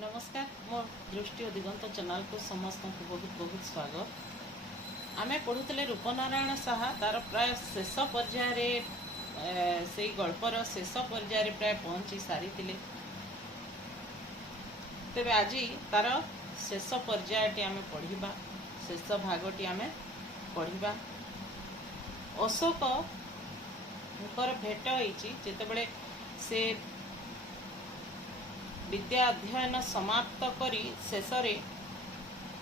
नमस्कार मो दृष्टि और दिगंत चैनल को समस्त को बहुत बहुत स्वागत। आमे पढ़ुले रूपनारायण साहा तार प्राय शेष पर्यायर से गल्पर शेष पर्यायर प्राय पहुँची सारी तेरे आज तार शेष पर्यायटी आमे पढ़ा शेष भागटी आमे पढ़ा। अशोक भेट होती जितेबले से विद्या अध्ययन समाप्त करी शेष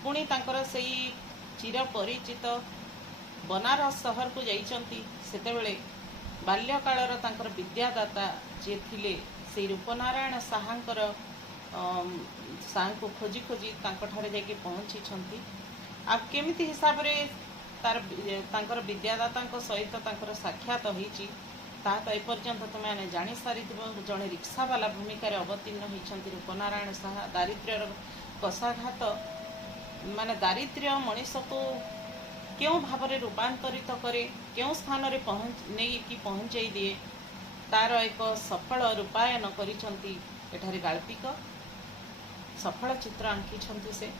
पुणी तांकर सेई चिर परिचित बनारस सहर को जाइछंती। सेतेबेले बाल्यकालर तांकर विद्यादाता जे थिले से रूपनारायण साहांकर को खोजी खोजी तांकर जाके पहुँची छंती। अब केमिति हिसाब रे तांकर विद्यादाता सहित तांकर साक्षात होईची ताहा तो एपर्यंत तुम्हें जानी सारी जड़े रिक्सावाला भूमिका अवतीर्ण होती रूपनारायण साहा। दारिद्र्यर कषाघात माने दारिद्र्य मनीष को क्यों भाव में रूपांतरित करे क्यों स्थान रे पहुँचाई दिए तार एक सफल रूपायन करिसंती। एठारे गाल्पिक सफल चित्र आंकी से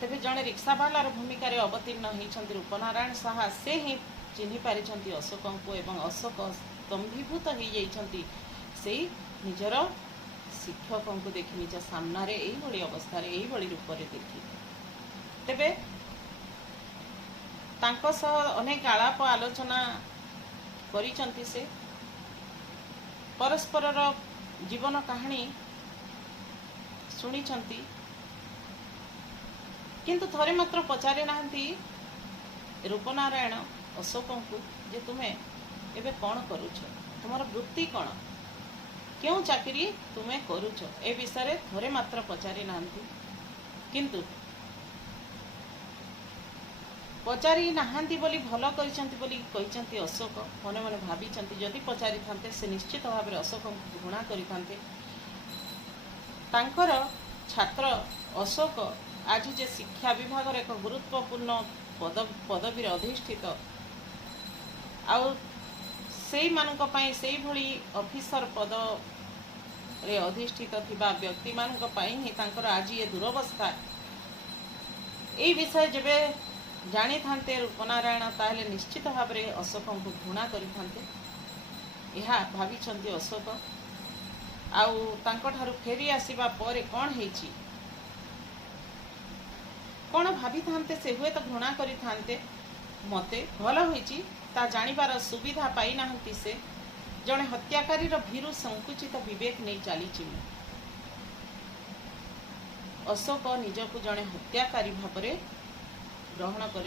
तेरे जड़े रिक्सावालार भूमिका अवतीर्ण होती रूपनारायण साहा। से ही चिन्हि पारि अशोक को एवं अशोक स्तंभीभूत हो जाती से निजर शिक्षक को देखि निज सामने यही अवस्था यही रूप से देखी तेबे तांको सह अनेक आलाप आलोचना करिसंती। से परस्पर जीवन कहानी शुणिछंती किंतु थरे मात्र पचारि नाहंती रूपनारायण अशोक को जे तुम्हें एबे कौन करुछ तुम्हार वृत्ति कौन क्यों चाकरी तुम्हें करुछ ए विषय थरे मात्र पचारि नाहंती। किंतु पचारि नाहंती बोली भल करिसंती बोली कहिसंती अशोक मने मने भाबिसंती जदि पचारि थांते से निश्चित भाव में अशोक को घृणा करिथांते। तांकर छात्र अशोक आज जे शिक्षा विभाग एक गुरुत्वपूर्ण पदवी अधिष्ठित आउ से मानक पई से भली ऑफिसर पद रे अधिष्ठित थिबा व्यक्ति मानक पई ही तांकर आज ये दुरवस्था ए विषय जेबे जानी थांते रूपनारायण ताहले निश्चित भाव में अशोक को घृणा करिथांते यह भाविछंती अशोक। आउ तांको ठारू फेरी आसीबा परे कोन हेची कौन भाभी थांते से हुए तो घृणा करी थांते मते भल होईची ता जानिबार सुविधा पाई नाहंती। से जड़े हत्याकारी भीरु संकुचित विवेक नहीं चली अशोक निजक जड़े हत्याकारी भाव में ग्रहण कर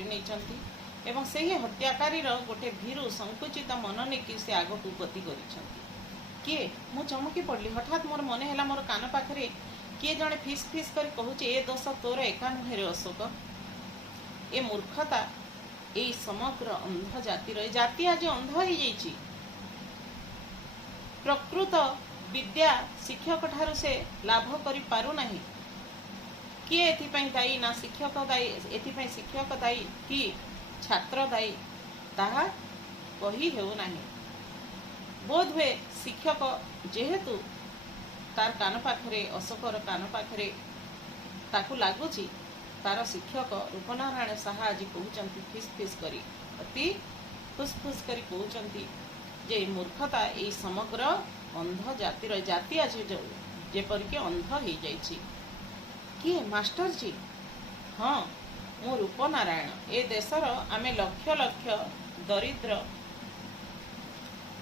एवं से ही हत्याकारी गोटे भीरु संकुचित मन नहीं से आग को गति कर किए मु चमकी पड़ली हठात मोर मन है मोर कान पाखे किए जड़े फिस फिस कर कहूँ ए दोष तोर एका नुहे रे अशोक ए मूर्खता ए समग्र अंध जाति आज अंध हो जाइए। प्रकृत विद्या शिक्षक ठारू से लाभ करि पारु नाही किए एथिपाई दायी ना शिक्षक दायी एथिपाई शिक्षक दायी कि छात्र दायी ताहा कही हेउ नाही। बोध हुए शिक्षक जेहेतु तार कान पाखरे अशोकर कान पाखरे ताकू लगुच तार शिक्षक रूपनारायण साहा आज कहते फिस फिस करी अति फुसफुस करी कहते जे मूर्खता ये समग्र अंध जाति आज जेपरिक अंध हो जाइए। किए मास्टर जी हाँ मु रूपनारायण ए देशर आमे लक्ष लक्ष दरिद्र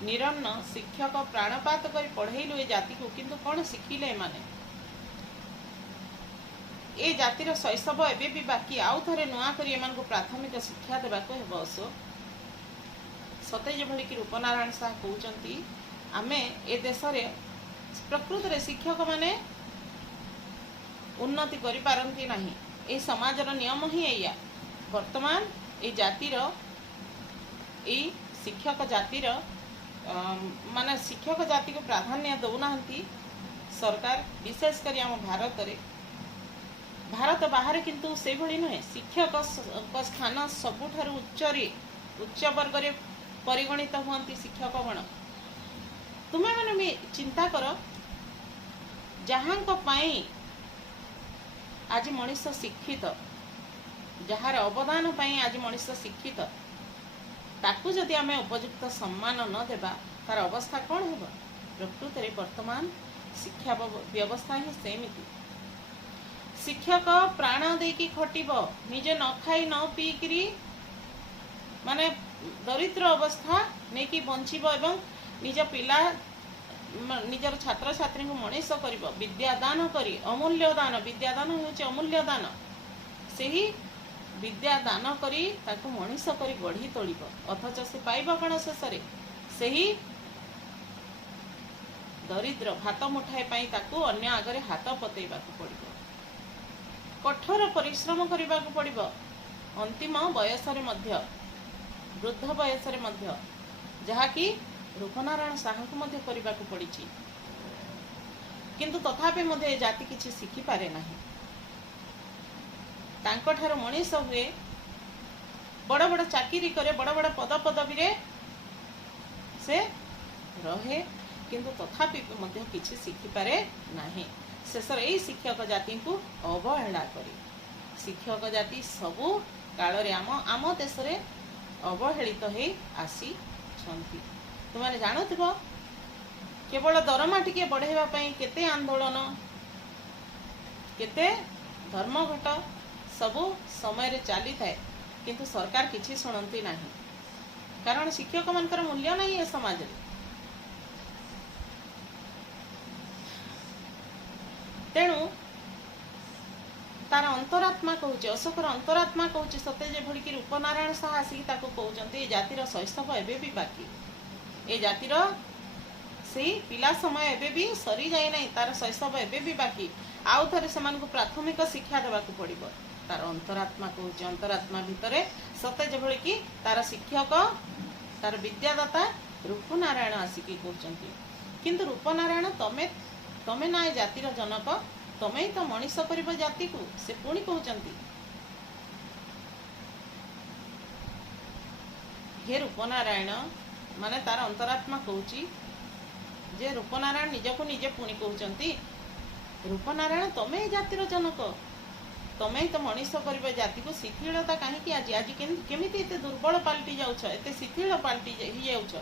निरन्न शिक्षक प्राणपात कर पढ़ेलु ए जाति को किंतु कौन शिखिले माने ए जातिर शैशव एवं भी बाकी आउ थे नुआ कर को प्राथमिक शिक्षा देवाक हेब अशोक सते जो भली कि रूपनारायण साहा कहते आमे ए देश प्रकृत रे शिक्षक माने उन्नति करि पारंती नाही ए समाजर नियम ही एया वर्तमान ए जातिर ए शिक्षक जातिर माने शिक्षक जाति को प्राधान्य दौना सरकार विशेषकर आम भारत बाहर किंतु से भली नुहे शिक्षक स्थान सबुठार उच्च वर्ग रे परिगणित हुअंती शिक्षक गण। तुम्हें मैंने चिंता कर जहाँ आज मनीष शिक्षित, जार अवदान पाई आज मनीष शिक्षित, ताकू जदि आम उपयुक्त सम्मान न देबा तार अवस्था कौन होगा? प्रकृत में वर्तमान शिक्षा व्यवस्था ही सेमिति। शिक्षक प्राण देकी खटिब, निजे न खाई न पीकरी माने दरिद्र अवस्था नहीं कि बंचिब एवं निज पिला निजर छात्र छात्री को मनीष कर विद्यादान करी, अमूल्य दान, विद्यादान हूँ अमूल्य दान, से ही विद्यादान करी ताको मनीष करी गढ़ी तोड़िब, अथच से पाइब कौन शेष से ही दरिद्र भात मुठाए पाई ताको अन्य आगरे हाथ पतेबा पड़िब, कठोर परिश्रम करने को पड़िब, अंतिम बयस मध्य वृद्ध बयस मध्य जहाँकि रूपनारायण साहू को मध्य करने को पड़ी, किंतु तथापि मध्य जाति किछि शिखि पारे नाही। तांको ठारो मनीष हुए, बड़ बड़ चाकरी करे, बड़ बड़ पद पदवी रे से रहे, किंतु तथापि मध्य किछि शिखि पारे नाही। शेषर यही शिक्षक जाति को अवहेला करी, शिक्षक जाति सबु काल रे आम देश रे अवहेलित हो आसी छंती। तुमने जानथिबो केवल दरमा टिके बढ़ेवा पई केते आंदोलन, केते धर्मघट सबु समय रे चली थाए, किंतु सरकार किछि सुनंती नाही, कारण शिक्षक मानकर मूल्य नहीं है समाज रे। तेणु तार अंतरात्मा कहूँ, अशोकर अंतरात्मा कहूँ सते जे भली कि रूपनारायण साहा आसिक ताको कहउचंती ए जातिर शैशव एबे भी बाकी, ए जातिर से पिला समय एबे भी सरी जाए नहीं, तार शैशव एबे भी बाकी, आउ थरे समान को प्राथमिक शिक्षा देवा को पड़िबो। तार अंतरात्मा कहूँ, अंतरात्मा भितरे सते जे भली कि तार शिक्षक तार विद्यादाता रूपनारायण आसिक कहउचंती, किंतु रूपनारायण तमे ना ए जातिर जनक, तमे ही तो मनीष कर जाति को, से पुणी कहते हे रूपनारायण माने तार अंतरात्मा कहूँ जे रूपनारायण निज को निजे पुणी कहते रूपनारायण तमे ही जातिर जनक, तमे ही तो मनीष कर जाति को शिथिलता कहीं आज आज केमिति एते दुर्बल पलटि जाउछ, एते शिथिल पलटि जाउछ,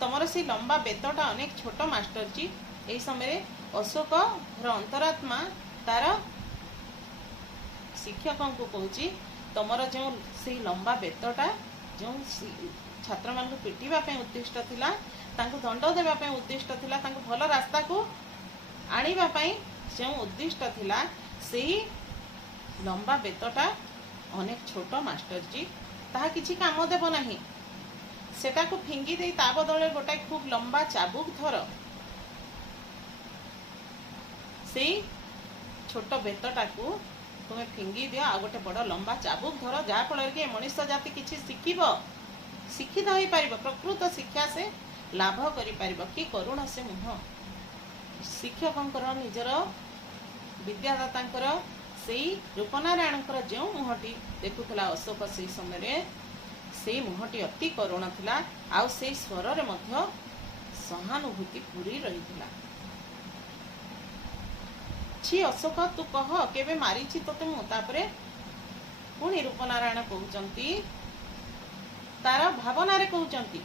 तमर से लंबा बेतटा अनेक छोट मास्टर जी एही समय अशोक अंतरात्मा तार शिक्षक को कहूँ तमर जो से लंबा बेतटा जो छात्र मान पिटिबा उद्दिष्ट थिला, तांको दंड देवाई उद्दिष्ट थिला, तांको भल रास्ता को आनिबा पई जो उद्दिष्ट थिला, सेही लंबा बेतटा अनेक छोट मास्टर जी ताहा किछि काम देब नाही, सेटा को फिंगी दे ता बदले गोटे खूब लंबा चाबुक धर, से छोट बेतटा को तुम्हें फिंगी दियो आ गोटे बड़ लंबा चाबुक धर, जहाँ फल कि मनुष्य जाति किछि शिखिब, शिक्षित हो पारिब, प्रकृत शिक्षा से लाभ करि पारिब। कि करुण से मुह शिक्षकंकर निजर विद्यादातांकर सेई रूपनारायणकर जो मुहटी देखुला अशोक से समय से मुहटी अति करुण थिला, आउ से स्वर रे मध्य सहानुभूति पूरी रही। छी अशोक तू कह केबे मारिछि तोते मु, तापरे पुणी रूपनारायण कहउचंती तार भावना रे कहउचंती,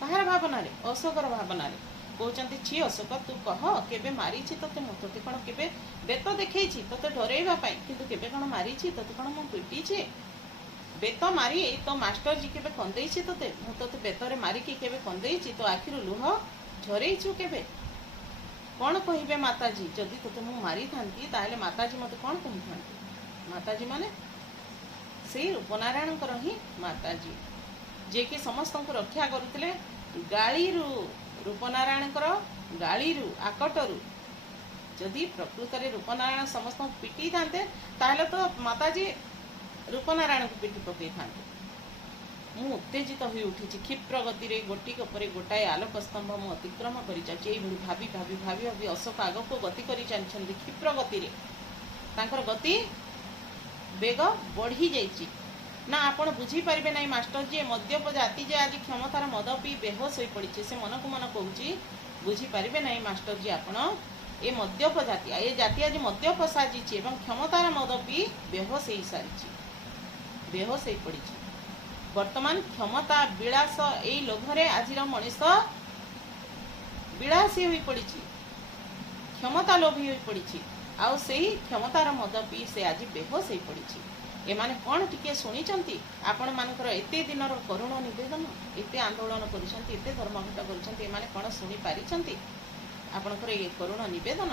कहार भावना रे? अशोकर भावना रे कहउचंती छी अशोक तू कह केबे मारिछि तोते मु, तोते कोन केबे बेत देखैछि तोते डरेइबा पई, किंतु केबे कोन मारिछि तोते, कोन मु पिटिछि बेत मारी तो मास्टर जी केबे कंदैछि तोते, मु तोते बेतरे मारी कि केबे कंदैछि, तो आखिरु लुह झरेइछु केबे? कौन कहे माताजी जदि तोते मु मारी थांती ताहले माताजी मते कौन कहि थांती? माताजी माने से रूपनारायण ही माताजी जे कि समस्त को रक्षा करुले गाड़ी रूपनारायण गाड़ी आकटरू। जदि प्रकृत में रूपनारायण समस्त पिटी थांते ताहले तो माताजी रूपनारायण को पिटी पकई थांते। मु उत्तेजित हो उठी, क्षिप्र गति रे गोटी पर गोटाए आलोक स्तंभ मु अतिक्रम कर भाभी भाभी भाभी भाभी अशोक आग को गति कर चलती क्षिप्र गति रे, तांकर गति बेग बढ़ी जाइए ना आपण बुझी पारे ना मास्टर जी मद्यप जाति जे आज क्षमतार मद पी बेहोश हो पड़ी से मन को मन कहूँ बुझी पारे ना मास्टर जी आपण ए मद्यप जाति ए जाति आज मद्यप साजिଛି ଏବଂ କ୍ଷମତାର ମଦ ପିଇ ବେହୋସ ହେଇସାରିଛି ବେହୋସ ହେଇ ପଡ଼ିଛି। ବର୍ତ୍ତମାନ କ୍ଷମତା ବିଳାସ ଏଇ ଲୋଭରେ ଆଜିର ମଣିଷ ବିଳାସୀ ହୋଇ ପଡ଼ିଛି, କ୍ଷମତା ଲୋଭୀ ହୋଇ ପଡ଼ିଛି। ଆଉ ସେଇ କ୍ଷମତାର ମଦ ପିଇ ସେ ଆଜି ବେହୋସ ହେଇ ପଡ଼ିଛି। ଏମାନେ କ'ଣ ଟିକେ ଶୁଣିଛନ୍ତି ଆପଣମାନଙ୍କର ଏତେ ଦିନର କରୁଣ ନିବେଦନ, ଏତେ ଆନ୍ଦୋଳନ କରୁଛନ୍ତି, ଏତେ ଧର୍ମଘଟ କରୁଛନ୍ତି, ଏମାନେ କ'ଣ ଶୁଣି ପାରିଛନ୍ତି ଆପଣଙ୍କର ଏ କରୁଣ ନିବେଦନ?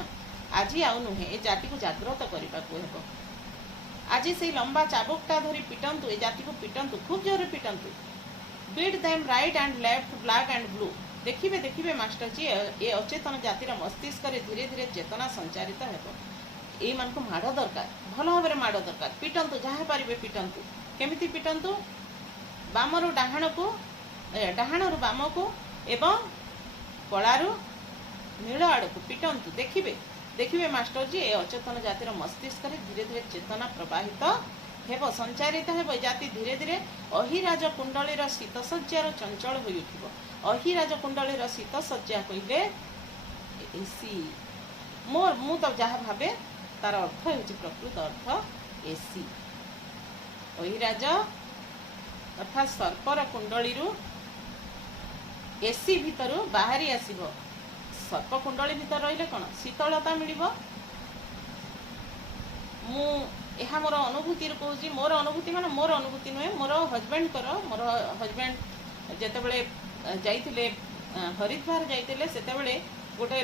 ଆଜି ଆଉ ନୁହେଁ, ଏ ଜାତିକୁ ଜାଗ୍ରତ କରିବାକୁ ହେବ। ଆଜି ସେଇ ଲମ୍ବା ଚାବୁକଟା ଧରି ପିଟନ୍ତୁ, ଏ ଜାତିକୁ ପିଟନ୍ତୁ, ଖୁବ୍ ଜୋରରେ ପିଟନ୍ତୁ। Beat them right and left, black and blue. ଦେଖିବେ ଦେଖିବେ ମାଷ୍ଟରଜୀ, ଏ ଅଚେତନ ଜାତିର ମସ୍ତିଷ୍କରେ ଧୀରେ ଧୀରେ ଚେତନା ସଞ୍ଚାରିତ ହେବ। ଏଇମାନଙ୍କୁ ମାଡ଼ ଦରକାର, ଭଲ ଭାବରେ ମାଡ଼ ଦରକାର। ପିଟନ୍ତୁ, ଯାହା ପାରିବେ ପିଟନ୍ତୁ। କେମିତି ପିଟନ୍ତୁ? ବାମରୁ ଡାହାଣକୁ, ଡାହାଣରୁ ବାମକୁ ଏବଂ କଳାରୁ ନୀଳ ଆଡ଼କୁ ପିଟନ୍ତୁ। ଦେଖିବେ ଦେଖିବେ ମାଷ୍ଟରଜୀ, ଏ ଅଚେତନ ଜାତିର ମସ୍ତିଷ୍କରେ ଧୀରେ ଧୀରେ ଚେତନା ପ୍ରବାହିତ ହେବ, ସଞ୍ଚାରିତ ହେବ। ଏ ଜାତି ଧୀରେ ଧୀରେ ଅହିରାଜ କୁଣ୍ଡଳୀର ଶୀତଶଯ୍ୟାର ଚଞ୍ଚଳ ହୋଇ ଉଠିବ। ଅହିରାଜ କୁଣ୍ଡଳୀର ଶୀତଶଯ୍ୟା କହିଲେ ଏସି। ମୁଁ ତ ଯାହା ଭାବେ ତାର ଅର୍ଥ ହେଉଛି, ପ୍ରକୃତ ଅର୍ଥ ଏସି। ଅହିରାଜ ଅର୍ଥାତ୍ ସର୍ପର କୁଣ୍ଡଳୀରୁ ଏସି ଭିତରୁ ବାହାରି ଆସିବ। ସର୍ପ କୁଣ୍ଡଳୀ ଭିତରେ ରହିଲେ କ'ଣ ଶୀତଳତା ମିଳିବ। ମୁଁ ଏହା ମୋର ଅନୁଭୂତିରୁ କହୁଛି। ମୋର ଅନୁଭୂତି ମାନେ ମୋର ଅନୁଭୂତି ନୁହେଁ, ମୋର ହଜବେଣ୍ଡ ଯେତେବେଳେ ଯାଇଥିଲେ ହରିଦ୍ୱାର ଯାଇଥିଲେ, ସେତେବେଳେ ଗୋଟେ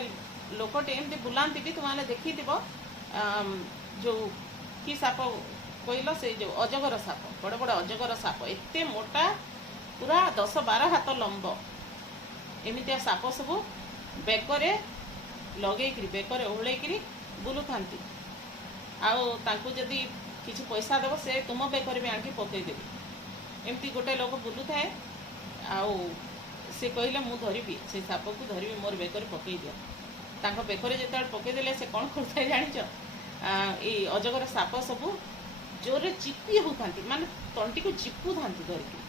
ଲୋକଟେ ଏମିତି ବୁଲାନ୍ତି ବି, ତୁମମାନେ ଦେଖିଥିବ, ଯେଉଁ କି ସାପ କହିଲ, ସେ ଯେଉଁ ଅଜଗର ସାପ, ବଡ଼ ବଡ଼ ଅଜଗର ସାପ, ଏତେ ମୋଟା, ପୁରା 10-12 ହାତ ଲମ୍ବ, ଏମିତିଆ ସାପ ସବୁ ବେକରେ ଲଗେଇକିରି, ବେକରେ ଓହଳେଇକିରି ବୁଲୁଥାନ୍ତି। ଆଉ ତାଙ୍କୁ ଯଦି କିଛି ପଇସା ଦେବ, ସେ ତୁମ ବେକରେ ବି ଆଣିକି ପକାଇଦେବେ। ଏମିତି ଗୋଟେ ଲୋକ ବୁଲୁଥାଏ, ଆଉ ସେ କହିଲେ ମୁଁ ଧରିବି, ସେ ସାପକୁ ଧରିବି, ମୋର ବେକରେ ପକାଇ ଦିଅ। ତାଙ୍କ ବେକରେ ଯେତେବେଳେ ପକାଇଦେଲେ, ସେ କ'ଣ କରୁଥାଏ ଜାଣିଛ? ଏଇ ଅଜଗର ସାପ ସବୁ ଜୋରରେ ଚିପି ହେଉଥାନ୍ତି, ମାନେ ତଣ୍ଟିକୁ ଚିପୁଥାନ୍ତି ଧରିକି।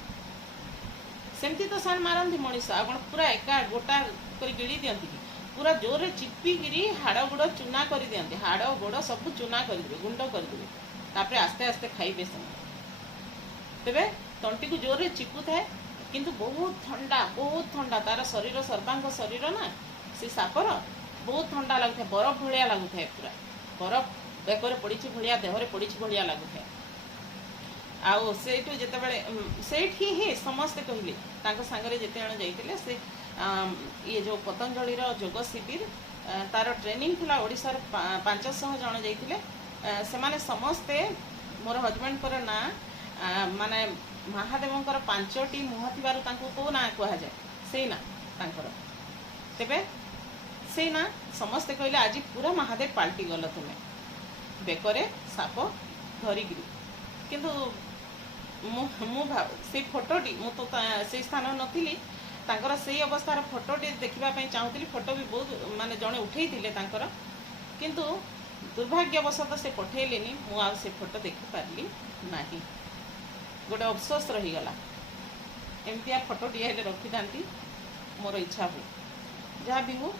ସେମିତି ତ ସେମାନେ ମାରନ୍ତି ମଣିଷ, ଆଉ କ'ଣ ପୁରା ଏକା ଗୋଟା କରି ଗିଳି ଦିଅନ୍ତି କି? ପୁରା ଜୋରରେ ଚିପିକିରି ହାଡ଼ ଗୋଡ଼ ଚୁନା କରିଦିଅନ୍ତି, ହାଡ଼ ଗୋଡ଼ ସବୁ ଚୁନା କରିଦେବେ, ଗୁଣ୍ଡ କରିଦେବେ, ତାପରେ ଆସ୍ତେ ଆସ୍ତେ ଖାଇବେ ସେମାନେ। ତେବେ ତଣ୍ଟିକୁ ଜୋରରେ ଚିପୁଥାଏ, କିନ୍ତୁ ବହୁତ ଥଣ୍ଡା ତାର ଶରୀର, ସର୍ବାଙ୍ଗ ଶରୀର ନା ସେ ସାପର ବହୁତ ଥଣ୍ଡା ଲାଗୁଥାଏ, ବରଫ ଭଳିଆ ଲାଗୁଥାଏ, ପୁରା ବରଫ ବେକରେ ପଡ଼ିଛି ଭଳିଆ, ଦେହରେ ପଡ଼ିଛି ଭଳିଆ ଲାଗୁଥାଏ। ଆଉ ସେଇଠୁ ଯେତେବେଳେ ସେଇଠି ହିଁ ସମସ୍ତେ କହିଲେ, ତାଙ୍କ ସାଙ୍ଗରେ ଯେତେ ଜଣ ଯାଇଥିଲେ, ସେ ଇଏ ଯେଉଁ ପତଞ୍ଜଳିର ଯୋଗ ଶିବିର, ତାର ଟ୍ରେନିଂ ଥିଲା, ଓଡ଼ିଶାର 500 ଜଣ ଯାଇଥିଲେ। ସେମାନେ ସମସ୍ତେ, ମୋର ହଜବେଣ୍ଡଙ୍କର ନାଁ, ମାନେ ମହାଦେବଙ୍କର 5ଟି ମୁହଁ ଥିବାରୁ ତାଙ୍କୁ କେଉଁ ନାଁ କୁହାଯାଏ, ସେଇ ନାଁ ତାଙ୍କର। ତେବେ ସେଇ ନାଁ ସମସ୍ତେ କହିଲେ, ଆଜି ପୁରା ମହାଦେବ ପାଲଟି ଗଲ ତୁମେ, ବେକରେ ସାପ ଧରିକିରି। କିନ୍ତୁ ମୁଁ ସେଇ ଫଟୋଟି, ମୁଁ ତ ସେଇ ସ୍ଥାନ ନଥିଲି, ତାଙ୍କର ସେଇ ଅବସ୍ଥାର ଫଟୋଟି ଦେଖିବା ପାଇଁ ଚାହୁଁଥିଲି। ଫଟୋ ବି ବହୁତ, ମାନେ ଜଣେ ଉଠେଇଥିଲେ ତାଙ୍କର, କିନ୍ତୁ ଦୁର୍ଭାଗ୍ୟବଶତଃ ସେ ପଠେଇଲେନି। ମୁଁ ଆଉ ସେ ଫଟୋ ଦେଖିପାରିଲି ନାହିଁ, ଗୋଟେ ଅଫସୋସ ରହିଗଲା। ଏମିତିଆ ଫଟୋଟିଏ ହେଲେ ରଖିଥାନ୍ତି, ମୋର ଇଚ୍ଛା ହୁଏ। ଯାହା ବି ହଉ,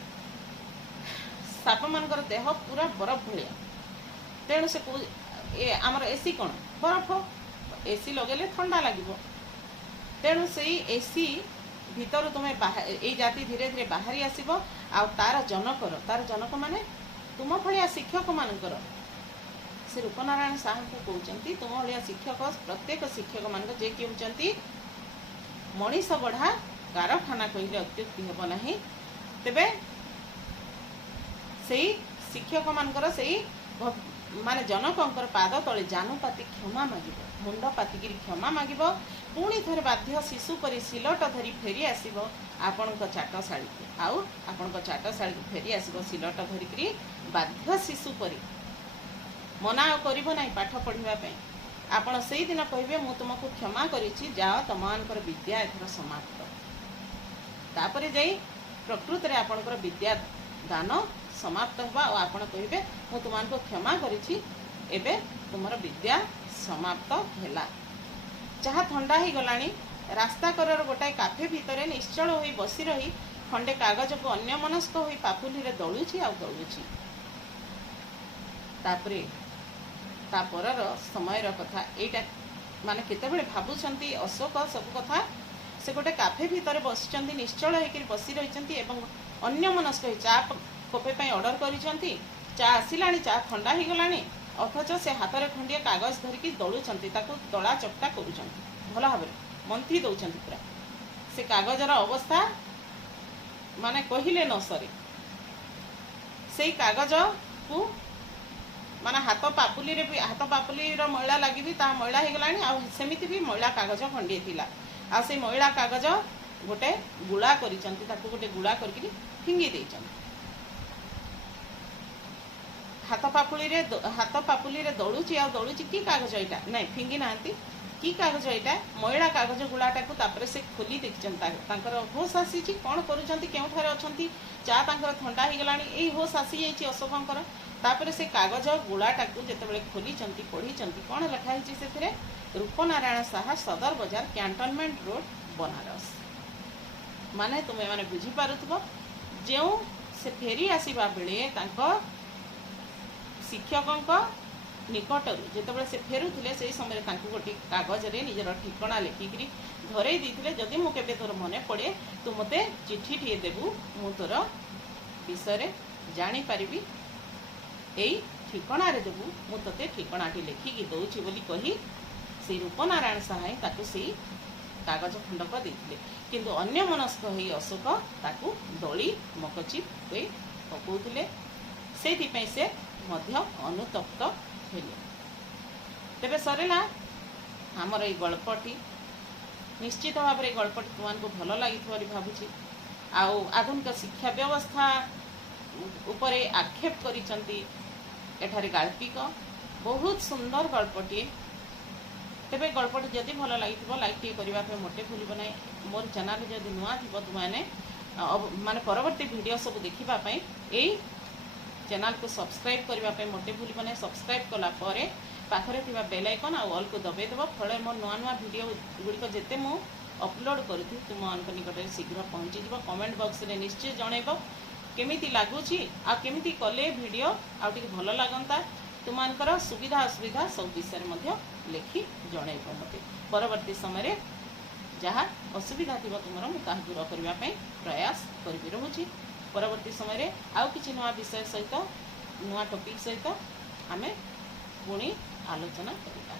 ସାପମାନଙ୍କର ଦେହ ପୁରା ବରଫ ଭଳିଆ। ତେଣୁ ସେ ଆମର ଏସି କ'ଣ ବରଫ, ଏସି ଲଗେଇଲେ ଥଣ୍ଡା ଲାଗିବ। ତେଣୁ ସେଇ ଏସି ଭିତରୁ ତୁମେ ଏଇ ଜାତି ଧୀରେ ଧୀରେ ବାହାରି ଆସିବ। ଆଉ ତାର ଜନକ ମାନେ ତୁମ ଭଳିଆ ଶିକ୍ଷକମାନଙ୍କର, ସେ ରୂପନାରାୟଣ ସାହୁଙ୍କୁ କହୁଛନ୍ତି, ତୁମ ଭଳିଆ ଶିକ୍ଷକ, ପ୍ରତ୍ୟେକ ଶିକ୍ଷକମାନଙ୍କ, ଯିଏକି ହେଉଛନ୍ତି ମଣିଷ ଗଢ଼ା କାରଖାନା କହିଲେ ଅତ୍ୟୁକ୍ତି ହେବ ନାହିଁ। ତେବେ ସେଇ ଶିକ୍ଷକମାନଙ୍କର, ସେଇ ମାନେ ଜନକଙ୍କର ପାଦ ତଳେ ଜାନୁପାତି କ୍ଷମା ମାଗିବ, ମୁଣ୍ଡ ପାତିକିରି କ୍ଷମା ମାଗିବ। ପୁଣି ଥରେ ବାଧ୍ୟ ଶିଶୁ ପରି ସିଲଟ ଧରି ଫେରି ଆସିବ ଆପଣଙ୍କ ଚାଟଶାଳୀକୁ। ଆଉ ଆପଣଙ୍କ ଚାଟଶାଳୀକୁ ଫେରି ଆସିବ ସିଲଟ ଧରିକିରି, ବାଧ୍ୟ ଶିଶୁ ପରି। ମନା ଆଉ କରିବ ନାହିଁ ପାଠ ପଢ଼ିବା ପାଇଁ। ଆପଣ ସେଇଦିନ କହିବେ, ମୁଁ ତୁମକୁ କ୍ଷମା କରିଛି, ଯାଅ, ତୁମମାନଙ୍କର ବିଦ୍ୟା ଏଥର ସମାପ୍ତ। ତାପରେ ଯାଇ ପ୍ରକୃତରେ ଆପଣଙ୍କର ବିଦ୍ୟା ଦାନ ସମାପ୍ତ ହେବ। ଆଉ ଆପଣ କହିବେ, ମୁଁ ତୁମମାନଙ୍କୁ କ୍ଷମା କରିଛି, ଏବେ ତୁମର ବିଦ୍ୟା ସମାପ୍ତ ହେଲା। ଚାହା ଥଣ୍ଡା ହେଇଗଲାଣି। ରାସ୍ତା କଡ଼ର ଗୋଟାଏ କାଫେ ଭିତରେ ନିଶ୍ଚଳ ହୋଇ ବସି ରହି ଖଣ୍ଡେ କାଗଜକୁ ଅନ୍ୟମନସ୍କ ହୋଇ ପାପୁଲିରେ ଦଳୁଛି ଆଉ ଦଳୁଛି। तापरे तापर समय कथा एटा माने केतेबेले भाबुछंती अशोक सब कथा से गोटे काफे भितर बसिचंती निश्चल होकर बसी रहिचंती एवं अन्य मनस्क चा कपे ପାଇଁ ऑर्डर करिचंती चा आसिलाणी चा ठंडा ही गलाणी अथच से हाथ में खंडिया कागज धरिकी दौड़ुचंती ताकू दला चकटा करुचंती भल भाव मंथी दौचंती पूरा से कागजर अवस्था माने कहिले न सरे से कागज को माने हाथ पापुली मैला लगी भी ता मैला हो गलानी आ सेमिति भी मैला कागज खंडिए थिला आ से मैला कागज गोटे गुड़ा करिचंती ताकू गोटे गुड़ा करके फिंगी देइचंती हाथ पापुली रे दौड़ुची आ दौड़ुची की कागज एटा नहीं फिंगी नांती की कागज एटा मैला कागज गुड़ाटा को तापरे से खोली देखिचंता तांकर होश आसीची कोन करूचंती केउठारे अछंती चा तांकर ठंडा ही गलानी एई होश आसी जाईची अशोकंकर तापरे से कागज गुड़ाटा को जेतेबेले खोलीचंती पढ़ीचंती कोन लिखा हिची सेथिरे रूपनारायण साहा सदर बाजार कैंटोनमेंट रोड बनारस माने तुमे माने बुझी पारुथबो जेउ से फेरी आसीबा बेले तांको शिक्षकों निकटर जिते से फेरुले से समय गोटे कागज रे निजर ठिकना लिखिकी धरई देते जदि मु केबे तोर मन पड़े तू मते चिट्ठी टे देबू मु तोर विषय जानी पारिबी एई ठिकना रे देबू मु तते ठिकनाटी लिखिकी दउछि बोली कही से रूपनारायण साहाय ताकू से कागज खंडक देते किंतु अन्य मनस्क होई अशोक ताकू दली मकची पकाउथिले सेथिपई से मध्य अनुतप्त हेले तेबे सरला आमर ये गल्पटी निश्चित भाव में गल्पटी तुमको भल लगी भावुची आउ आधुनिक शिक्षा व्यवस्था उपरे आक्षेप करिसंती एठारे गाल्पिक बहुत सुंदर गल्पटी तेबे गल्पटी जदि भल लगी लाइक टी करबा पे मोटे भूलिब नै मोर चैनल जदि नुआ थिबो तुमाने माने परवर्ती वीडियो सब देखिबा पई एई चैनल को सब्सक्राइब करने मोटे भूल ना सब्सक्राइब कला पाखरे थिबा बेल आइकन आ ऑल को दबे देबो फले मोर नुआ नुआ वीडियो गुड़िक जेते मु अपलोड करी तुम निकट शीघ्र पहुँची जीव कमेंट बॉक्स रे निश्चय जनइब केमिति लागुची आ केमिति कले वीडियो आ टिके भल लागंता तुमनकर सुविधा असुविधा सब विषय में लिखि जनइब मते परवर्ती समय जहाँ असुविधा थी तुम मुझे दूर करने प्रयास करी रहुची परवर्ती समय आउ किसी नुआ विषय सहित नुआ टॉपिक सहित आमे पुणी आलोचना करिबा।